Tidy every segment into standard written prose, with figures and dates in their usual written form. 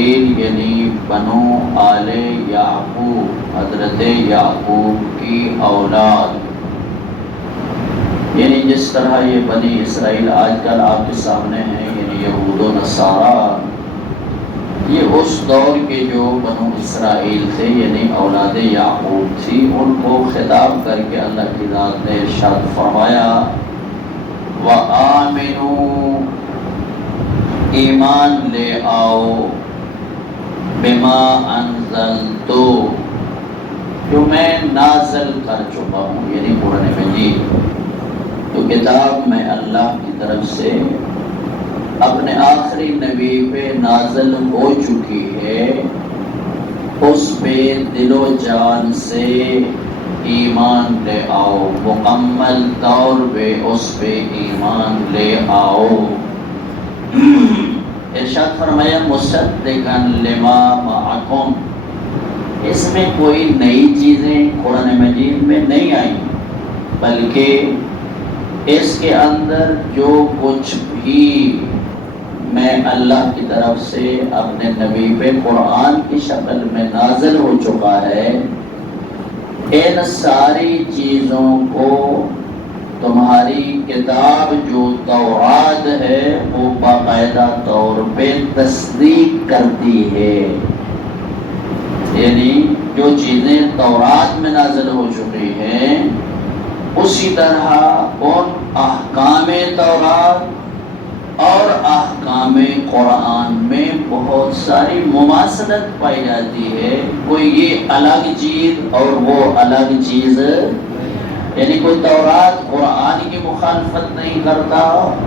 اسرائیل یعنی بنو آل یعقوب، حضرت یعقوب کی اولاد، یعنی جس طرح یہ بنی اسرائیل آج کل آپ کے سامنے ہیں، یعنی یہود و نصارہ، یہ اس دور کے جو بنو اسرائیل تھے یعنی اولاد یعقوب تھی، ان کو خطاب کر کے اللہ کی ذات نے ارشاد فرمایا وَآمِنُوا، ایمان لے آؤ، بما انزلتو، جو میں نازل کر چکا ہوں، یعنی قرآن مجید، تو کتاب میں اللہ کی طرف سے اپنے آخری نبی پہ نازل ہو چکی ہے، اس پہ دل و جان سے ایمان لے آؤ، مکمل طور پہ اس پہ ایمان لے آؤ۔ ارشاد فرمایا مصدقا لما معکم، اس میں کوئی نئی چیزیں قرآن مجید میں نہیں آئیں، بلکہ اس کے اندر جو کچھ بھی میں اللہ کی طرف سے اپنے نبی پہ قرآن کی شکل میں نازل ہو چکا ہے، ان ساری چیزوں کو تمہاری کتاب جو تورات ہے وہ باقاعدہ طور پہ تصدیق کرتی ہے، یعنی جو چیزیں تورات میں نازل ہو چکی ہیں اسی طرح ان احکام تورات اور احکام قرآن میں بہت ساری مماثلت پائی جاتی ہے، کوئی یہ الگ چیز اور وہ الگ چیز، یعنی کوئی تورات قرآن کی مخالفت نہیں کرتا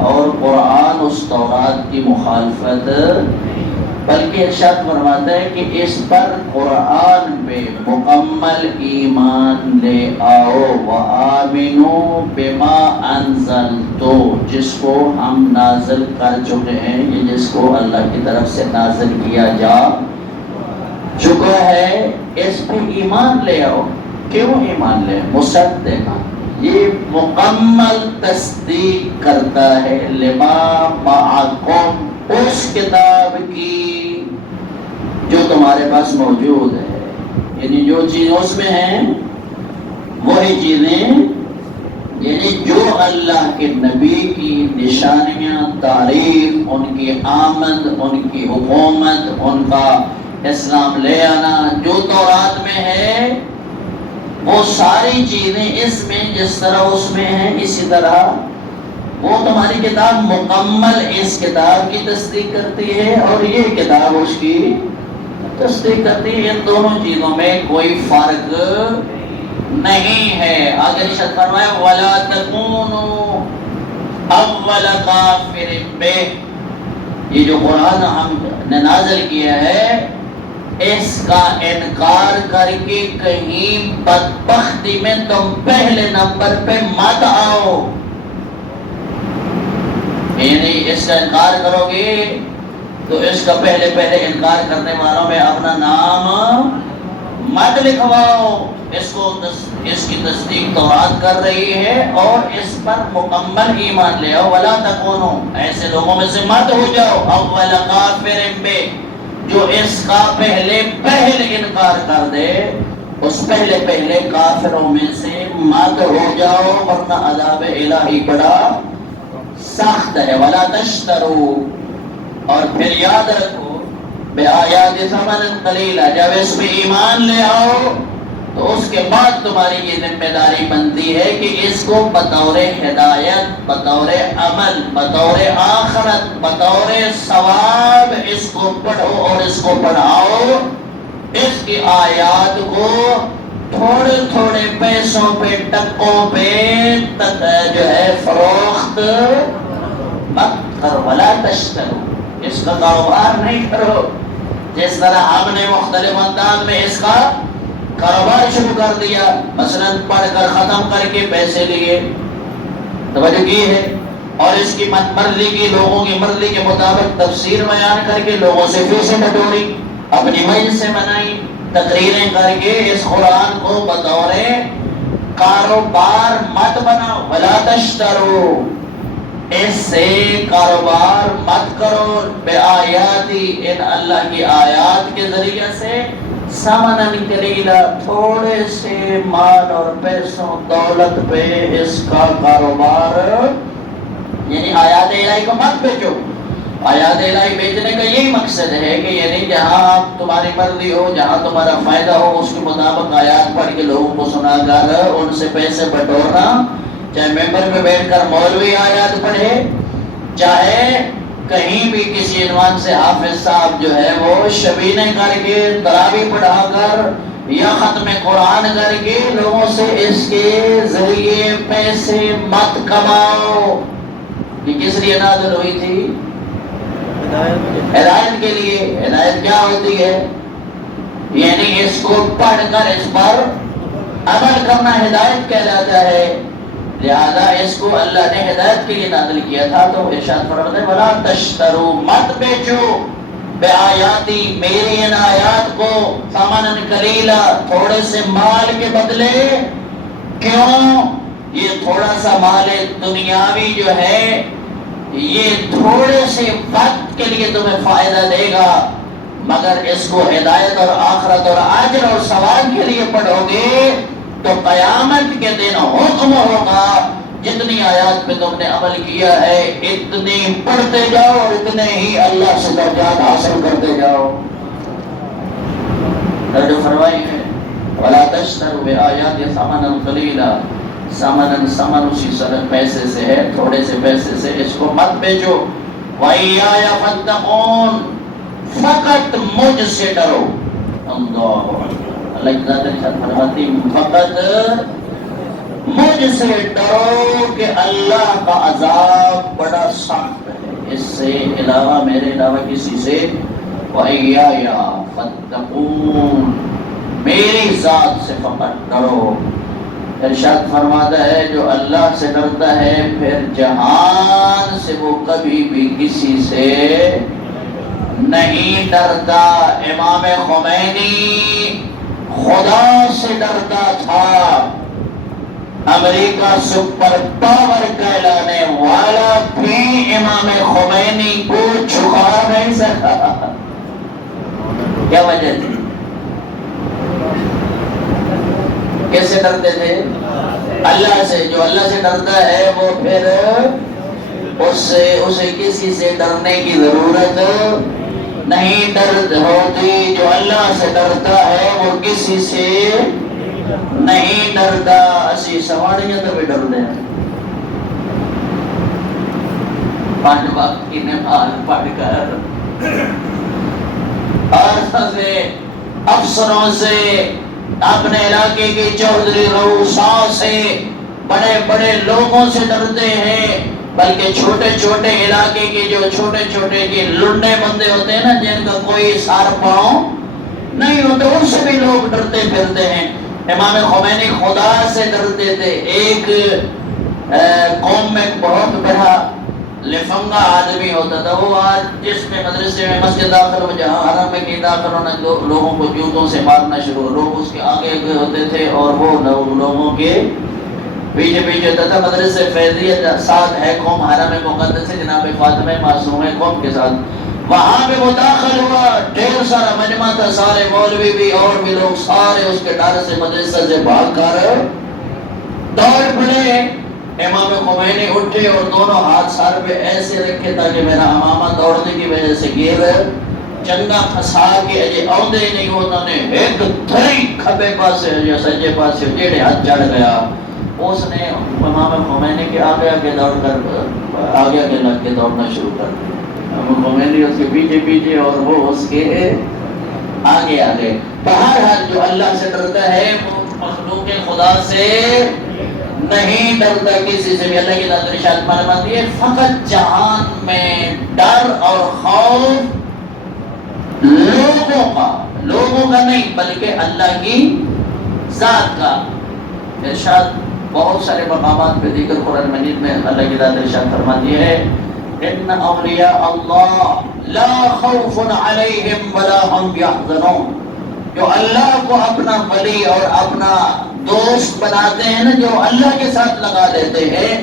اور قرآن اس تورات کی مخالفت، بلکہ ارشاد فرماتا ہے کہ اس پر قرآن پہ مکمل ایمان لے آؤ، وآمنوا بما انزلتو، جس کو ہم نازل کر چکے ہیں، یہ جس کو اللہ کی طرف سے نازل کیا جا چکا ہے، اس پہ ایمان لے آؤ۔ کیوں ایمان لے؟ مصدقا، یہ مکمل تصدیق کرتا ہے، لما معکم، اس کتاب کی جو تمہارے پاس موجود ہے، یعنی جو چیز اس میں ہیں وہی چیزیں، یعنی جو اللہ کے نبی کی نشانیاں، تعریف، ان کی آمد، ان کی حکومت، ان کا اسلام لے آنا جو تورات میں ہے، وہ ساری چیزیں اس میں جس طرح اس میں ہیں اسی طرح وہ تمہاری کتاب مکمل اس کتاب کی تصدیق کرتی ہے اور یہ کتاب اس کی تصدیق کرتی ہے، ان دونوں چیزوں میں کوئی فرق نہیں ہے۔ آگے ارشاد فرمایا وَلَا تَكُونُوا أَوَّلَ كَافِرٍ بِهِ، یہ جو قرآن ہم نے نازل کیا ہے اس کا انکار کر کے کہیں بدبختی میں تم پہلے نمبر پہ مت آؤ، یعنی اس کا انکار کرو گے تو اس کا پہلے انکار کرنے والوں میں اپنا نام مت لکھواؤ، اس کی تصدیق تورات کر رہی ہے اور اس پر مکمل ایمان لے آؤ، ولا تکونوا، ایسے لوگوں میں سے مت ہو جاؤ، اول کافر بے، جو اس کا پہلے انکار کر دے، اس پہلے کافروں میں سے مت ہو جاؤ، ورنہ عذاب الہی بڑا سخت ہے۔ ولا تشترو، اور پھر یاد رکھو، بآیات ثمنا قلیلا، جب اس پہ ایمان لے آؤ تو اس کے بعد تمہاری یہ ذمہ داری بنتی ہے کہ اس کو بطور ہدایت، بطور عمل، بطور آخرت، بطور ثواب اس کو پڑھو اور اس کو پڑھاؤ، اس کی آیات کو تھوڑے تھوڑے پیسوں پہ، ٹکوں پہ جو ہے فروخت مت کرو، ولا تشترو، اس کا کاروبار نہیں کرو، جس طرح ہم نے مختلف انداز میں اس کا کاروبار شروع کر دیا، مثلا پڑھ کر ختم کر کے پیسے لیے، توجہ کی ہے، اور اس کی مرضی کی، لوگوں کی مرضی کے مطابق تفسیر بیان کر کے لوگوں سے فیسیں بٹوری، اپنی مجلس سے بنائی، تقریریں کر کے اس قرآن کو بطور کاروبار مت بناؤ، ولا تشترو، اس سے کاروبار مت کرو، بے آیاتی، ان اللہ کی آیات کے ذریعے سے، سمنن قلیلا، تھوڑے سے مال اور پیسوں دولت پہ اس کا کاروبار، یعنی آیات الہی کو مت بیچو۔ آیات الہی بیچنے کا یہی مقصد ہے کہ یعنی جہاں تمہاری مرضی ہو، جہاں تمہارا فائدہ ہو، اس کے مطابق آیات پڑھ کے لوگوں کو سنا کر ان سے پیسے بٹورنا، چاہے ممبر پہ بیٹھ کر مولوی آیات پڑھے، چاہے کہیں بھی کسی عنوان سے حافظ صاحب جو ہے وہ شبینے کر کے تراویح پڑھا کر یا ختم قرآن کر کے لوگوں سے اس کے ذریعے پیسے مت کماؤ۔ یہ کس لیے نازل ہوئی تھی؟ ہدایت کے لیے۔ ہدایت کیا ہوتی ہے؟ یعنی اس کو پڑھ کر اس پر عمل کرنا ہدایت کہلاتا ہے۔ لہذا اس کو اللہ نے ہدایت کے لیے نازل کیا تھا۔ تو ارشاد فرماتے ہیں وَلَا تَشْتَرُوا، مت بیچو، بے آیاتی، میری ان آیات کو، ثمنًا قلیلا، تھوڑے سے مال کے بدلے۔ کیوں؟ یہ تھوڑا سا مال دنیاوی جو ہے یہ تھوڑے سے وقت کے لیے تمہیں فائدہ دے گا، مگر اس کو ہدایت اور آخرت اور اجر اور ثواب کے لیے پڑھو گے تو قیامت کے دن حکم ہوگا جتنی آیات پہ تم نے عمل کیا ہے اتنی پڑھتے جاؤ اور اتنے ہی اللہ سے درجات حاصل کرتے جاؤ۔ جو فرمائی ہے وَلَا تَشْتَرُوا بِآيَاتِ ثَمَنًا قَلِيلًا، ثمن اسی پیسے سے ہے، تھوڑے سے پیسے سے اس کو مت بیچو۔ وَإِيَّايَ فَاتَّقُونِ، فقط مجھ سے ڈرو۔ اللہ کی ذات ارشاد فرماتی فقط مجھ سے ڈرو کہ اللہ کا عذاب بڑا سخت ہے، اس سے علاوہ میرے علاوہ کسی سے وَإِيَّايَ فَاتَّقُونِ، میری ذات سے فقط ڈرو۔ ارشاد فرماتا ہے جو اللہ سے ڈرتا ہے پھر جہان سے وہ کبھی بھی کسی سے نہیں ڈرتا۔ امام خمینی خدا سے ڈرتا تھا، امریکہ سپر پاور کہلانے والا بھی امام خمینی کو جھکا نہیں سکا۔ کیا وجہ تھی؟ کس سے ڈرتے تھے؟ اللہ سے۔ جو اللہ سے ڈرتا ہے وہ پھر اسے کسی سے ڈرنے کی ضرورت نہیں ڈر ہوتی۔ جو اللہ سے ڈرتا ہے وہ کسی سے نہیں ڈرتا۔ اسی سواڑیاں تو بھی ڈر دیں، 5 وقت کی نماز پڑھ کر افسروں سے، اپنے علاقے کے چودھری رؤساء سے، بڑے بڑے لوگوں سے ڈرتے ہیں، بلکہ چھوٹے چھوٹے علاقے کے جو چھوٹے چھوٹے کے لنڈے بندے ہوتے ہیں نا، جن کا کوئی سار پاؤں نہیں ہوتے، ان سے بھی لوگ ڈرتے پھرتے ہیں۔ امام خمینی خدا سے ڈرتے تھے۔ ایک قوم میں بہت بڑا لفنگا آدمی ہوتا تھا، وہ آج جس میں مدرسے میں مسجد داخل ہو، جہاں حرم میں کی داخل ہونا، لوگوں کو جوتوں سے مارنا شروع، لوگ اس کے آگے آگے ہوتے تھے اور وہ لوگوں کے پیچھے پیچھے ہوتا تھا۔ مدرسے فیضیہ ساتھ ہے قوم، حرم مقدس سے جناب فاطمہ معصومہ قوم کے ساتھ، وہاں پہ وہ داخل ہوا، ڈھیر سارا مجمع تھا، سارے مولوی بھی اور بھی لوگ، سارے اس کے ڈر سے مدرسے سے بھاگ کر دوڑ پڑے۔ امام خمینی اٹھے اور دونوں ہاتھ سر پہ ایسے رکھے تاکہ میرا امامہ دوڑنے کی وجہ سے گر چنگا پھنسا کے اجے آؤندے نہیں، انہوں نے ایک دھری کھبے پاسے یا سجے پاسے جیڑے ہاتھ چڑھ گیا۔ اس نے امام خمینی کے آگے آگے دوڑ کر آگے آگے لگ کے دوڑنا شروع کر دیا۔ امام خمینی اس کے پیچھے پیچھے اور وہ اس کے آگے آگے۔ بہرحال جو اللہ سے ڈرتا ہے وہ مخلوق خدا سے نہیں ڈرتا کسی سے بھی۔ اللہ کی ذات ارشاد فرماتی ہے فقط جہان میں ڈر اور خوف لوگوں کا نہیں بلکہ اللہ کی ذات کا۔ ارشاد بہت سارے مقامات پہ دیگر قرآن مجید میں اللہ کی ذات ارشاد فرماتی ہے ان اولیاء اللہ لا خوف علیہم ولا هم یحزنون۔ جو اللہ کو اپنا ولی اور اپنا دوست بناتے ہیں نا، جو اللہ کے ساتھ لگا لیتے ہیں،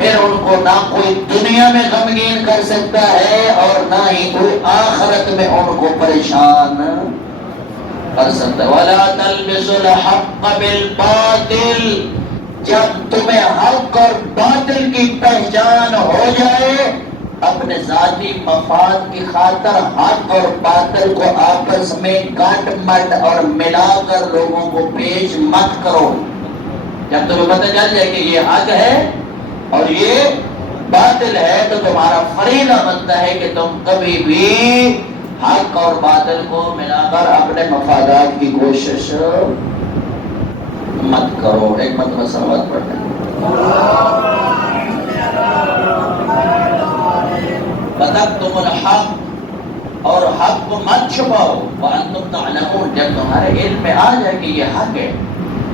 پھر ان کو نہ کوئی دنیا میں غمگین کر سکتا ہے اور نہ ہی کوئی آخرت میں ان کو پریشان کر سکتا ہے۔ وَلَا تَلْبِسُوا الْحَقَّ بِالْبَاطِلِ، جب تمہیں حق اور باطل کی پہچان ہو جائے، اپنے ذاتی مفاد کی خاطر حق اور باطل کو آپس میں کاٹ مٹ اور ملا کر لوگوں کو پیش مت کرو۔ جب تمہیں پتہ چل جائے کہ یہ حق ہے اور یہ باطل ہے تو تمہارا فریضہ بنتا ہے کہ تم کبھی بھی حق اور باطل کو ملا کر اپنے مفادات کی کوشش مت کرو۔ ایک مرتبہ صلوات پڑھتے ہیں۔ وَتَكْتُمُوا الْحَقَّ، اور حق کو مت چھپاؤ، وَأَنْتُمْ تَعْلَمُونَ، جب تمہارے علم میں آ جائے کہ یہ حق ہے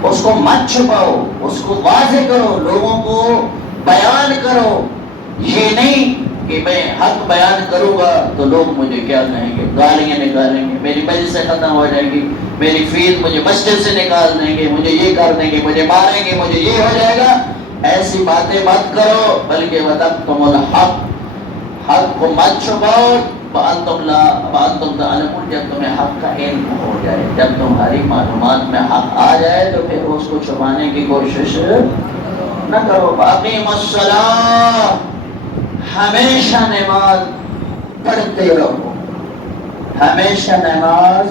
اس کو مت چھپاؤ، اس کو واضح کرو، لوگوں کو بیان کرو۔ یہ نہیں کہ میں حق بیان کروں گا تو لوگ مجھے کیا کہیں گے، گالیاں نکالیں گے، میری مجلس سے ختم ہو جائے گی، میری فیس مجھے مسجد سے نکال دیں گے، مجھے یہ کر دیں گے، مجھے ماریں گے، مجھے یہ ہو جائے گا۔ ایسی باتیں مت کرو، بلکہ وَتَكْتُمُوا الْحَقَّ، حق کو مت چھپاؤ، وَأَنْتُمْ تَعْلَمُونَ، جب تمہیں حق کا علم ہو جائے، جب تمہاری معلومات میں حق آ جائے تو پھر اس کو چھپانے کی کوشش نہ کرو۔ وَأَقِيمُوا الصَّلَاةَ، ہمیشہ نماز پڑھتے رہو، ہمیشہ نماز،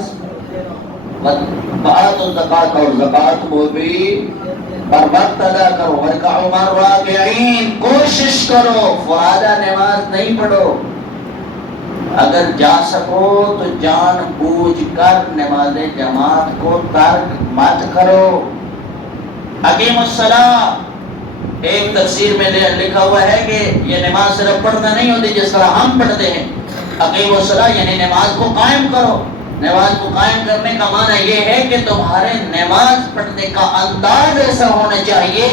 وَآتُوا الزَّكَاةَ، اور زکوٰۃ کو بھی بر وقت ادا کرو، وَارْكَعُوا مَعَ الرَّاكِعِينَ، کوشش کرو فرادہ نماز نہیں پڑھو، اگر جا سکو تو جان بوجھ کر نماز جماعت کو ترک مت کرو۔ اقیم الصلاۃ، ایک تفسیر میں لکھا ہوا ہے کہ یہ نماز صرف پڑھنا نہیں ہوتی جس طرح ہم پڑھتے ہیں، اقیم الصلاۃ یعنی نماز کو قائم کرو۔ نماز کو قائم کرنے کا معنی یہ ہے کہ تمہارے نماز پڑھنے کا انداز ایسا ہونا چاہیے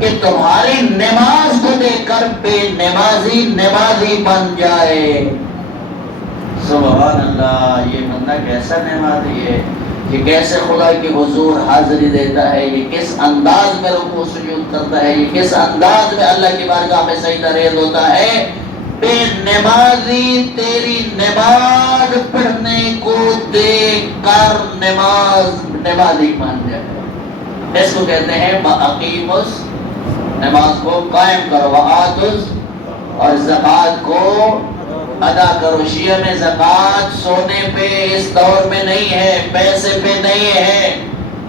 کہ تمہاری نماز کو دیکھ کر بے نمازی نمازی بن جائے۔ سبحان اللہ، یہ بندہ کیسا نمازی ہے، یہ کیسے خدا کی حضور حاضری دیتا ہے، یہ کس انداز میں رکوع سجود کرتا ہے، یہ کس انداز میں اللہ کی بارگاہ میں سجدہ ریز ہوتا ہے۔ بے نمازی تیری نماز پڑھنے کو دیکھ کر نمازی بن جائے، اس کو کہتے ہیں وَأَقِیمُوا، نماز کو قائم کرو، وَآتُوا، اور زکوٰۃ کو ادا کرو۔ شیعہ میں زکوٰۃ سونے پہ اس دور میں نہیں ہے، پیسے پہ نہیں ہے،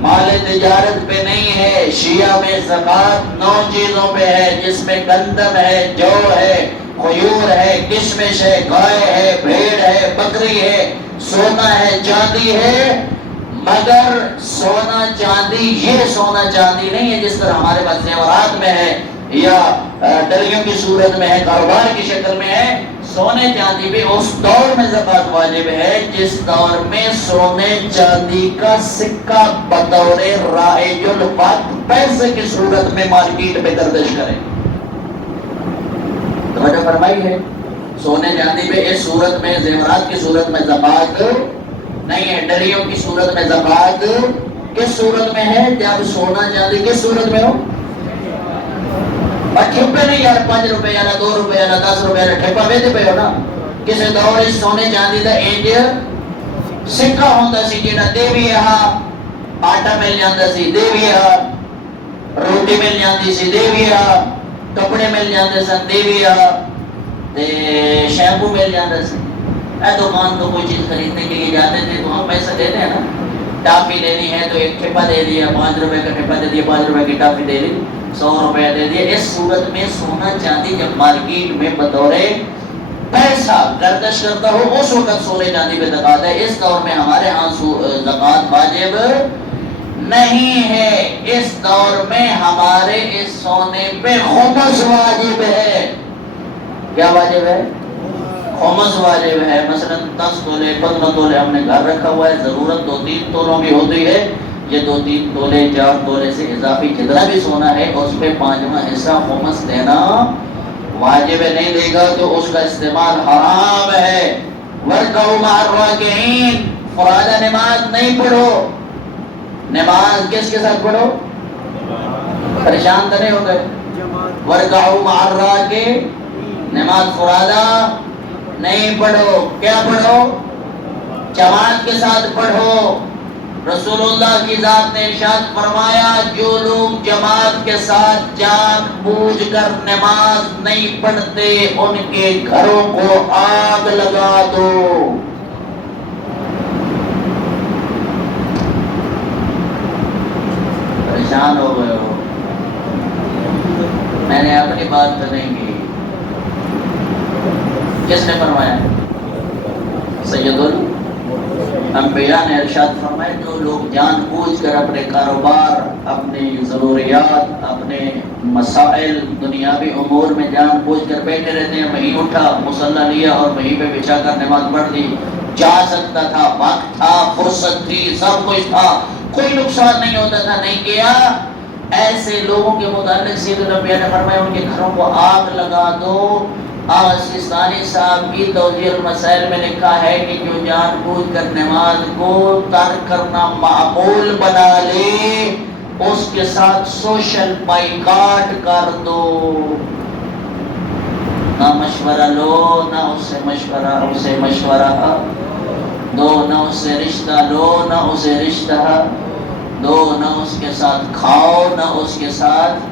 مال تجارت پہ نہیں ہے، شیعہ میں زکوٰۃ 9 چیزوں پہ ہے، جس میں گندم ہے، جو ہے، خیور ہے، کشمش ہے، گائے ہے، بھیڑ ہے، بکری ہے، سونا ہے، چاندی ہے، مگر سونا چاندی یہ سونا چاندی نہیں ہے جس طرح ہمارے پاس زیورات میں ہے یا ڈلیوں کی صورت میں ہے، کاروبار کی شکل میں ہے۔ سونے چاندی بھی اس دور میں زکوٰۃ واجب ہے جس دور میں سونے چاندی کا سکہ بطور رائج الوقت پیسے کی صورت میں مارکیٹ میں گردش کرے۔ توجہ فرمائی ہے، سونے چاندی پہ اس صورت میں زیورات کی صورت میں زکوٰۃ نہیں ہے، ڈلیوں کی صورت میں زکوٰۃ کس صورت میں ہے؟ جب سونا چاندی کس صورت میں ہو، اور ٹھپے نہیں یار 5 روپے یا 2 روپے یا 10 روپے یا ٹھپا ویچ پہ ہو نا، کسی دور اس سونے چاندی دا انج سکہ ہوتا سی جیڑا دے بھی یہاں آٹا مل جاتا سی، دے بھی یہاں روٹی مل جاتی سی، دے بھی یہاں کپڑے مل جاتے سن، دے بھی یہاں شیمپو مل جاتا سی۔ اے دکان تو کوئی چیز خریدنے کے لیے جاتے تھے تو ہم پیسہ دیتے ہیں نا، ٹافی لینی ہے تو ایک ٹھپا دے دیا، 5 روپے کا ٹھپا دے دیا، 5 روپے کی ٹافی دے دی، 100 روپے دے دیا۔ اس صورت میں سونا چاندی جب مارکیٹ میں بطور پیسہ گردش کرتا ہو اس وقت سونے چاندی پہ زکوٰۃ ہے۔ اس دور میں ہمارے ہاں زکوٰۃ واجب نہیں ہے، اس دور میں ہمارے اس سونے پہ خمس واجب ہے۔ کیا واجب ہے؟ خمس واجب ہے۔ مثلا 10 تولے 15 تولے ہم نے گھر رکھا ہوا ہے، ضرورت 2-3 تولوں کی ہوتی ہے، یہ 2-3 تولے 4 تولے سے اضافی جتنا بھی سونا ہے اس پہ 5واں حصہ خمس دینا واجب ہے، نہیں دے گا تو اس کا استعمال حرام ہے۔ وَارْكَعُوا مَعَ الرَّاكِعِينَ، فرادہ نماز نہیں پڑھو، نماز کس کے ساتھ پڑھو؟ پریشان تو نہیں ہو گئے؟ ورکعوا مع الراکعین، نماز فرادہ نہیں پڑھو، کیا پڑھو؟ جماعت کے ساتھ پڑھو۔ رسول اللہ کی ذات نے ارشاد فرمایا جو لوگ جماعت کے ساتھ جان بوجھ کر نماز نہیں پڑھتے ان کے گھروں کو آگ لگا دو۔ پریشان ہو گئے ہو؟ میں نے اپنی بات تو نہیں کی، کس نے فرمایا؟ سید الانبیاء نے ارشاد فرمایا جو لوگ جان بوجھ کر اپنے کاروبار، اپنی ضروریات، اپنے مسائل، دنیاوی امور میں جان بوجھ کر بیٹھے رہتے ہیں، وہیں اٹھا، مصلی لیا اور وہیں پہ بچھا کر نماز پڑھ دی، جا سکتا تھا، وقت تھا، فرصت تھی، سب کچھ تھا، کوئی نقصان نہیں ہوتا تھا، نہیں کیا، ایسے لوگوں کے متعلق سید الانبیاء نے فرمایا ان کے گھروں کو آگ لگا دو۔ آغا سیستانی صاحب کی توضیح المسائل میں لکھا ہے کہ جو جان بوجھ کر نماز کو ترک کرنا معمول بنا لے اس کے ساتھ سوشل بائیکاٹ کر دو، نہ مشورہ لو، نہ اسے مشورہ دو، نہ اسے رشتہ لو، نہ اسے رشتہ دو، نہ اس کے ساتھ کھاؤ، نہ اس کے ساتھ،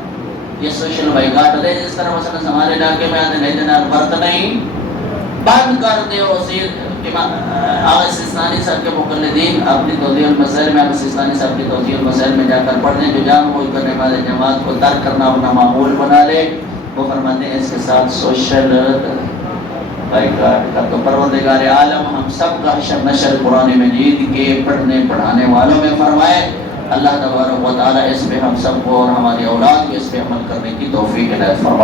یہ سوشل بائیکاٹ ہوتے ہیں۔ جس طرح مثلا ہمارے علاقے میں آتے ہیں برت نہیں بند کر دیو۔ آغا سیستانی صاحب کے مقلدین اپنی توضیح المسائل میں، آغا سیستانی صاحب کی توضیح المسائل میں جا کر پڑھ دیں، جو جان بوجھ کرنے والے جماعت کو ترک کرنا اپنا معمول بنا لے، وہ فرماتے ہیں اس کے ساتھ سوشل بائیکاٹ کا۔ تو پروردگار عالم ہم سب کا حشر نشر قرآن مجید کے پڑھنے پڑھانے والوں میں فرمائے۔ اللہ تبارک و تعالی اس پہ ہم سب کو اور ہماری اولاد کو اس پہ عمل کرنے کی توفیق عنایت فرمائے۔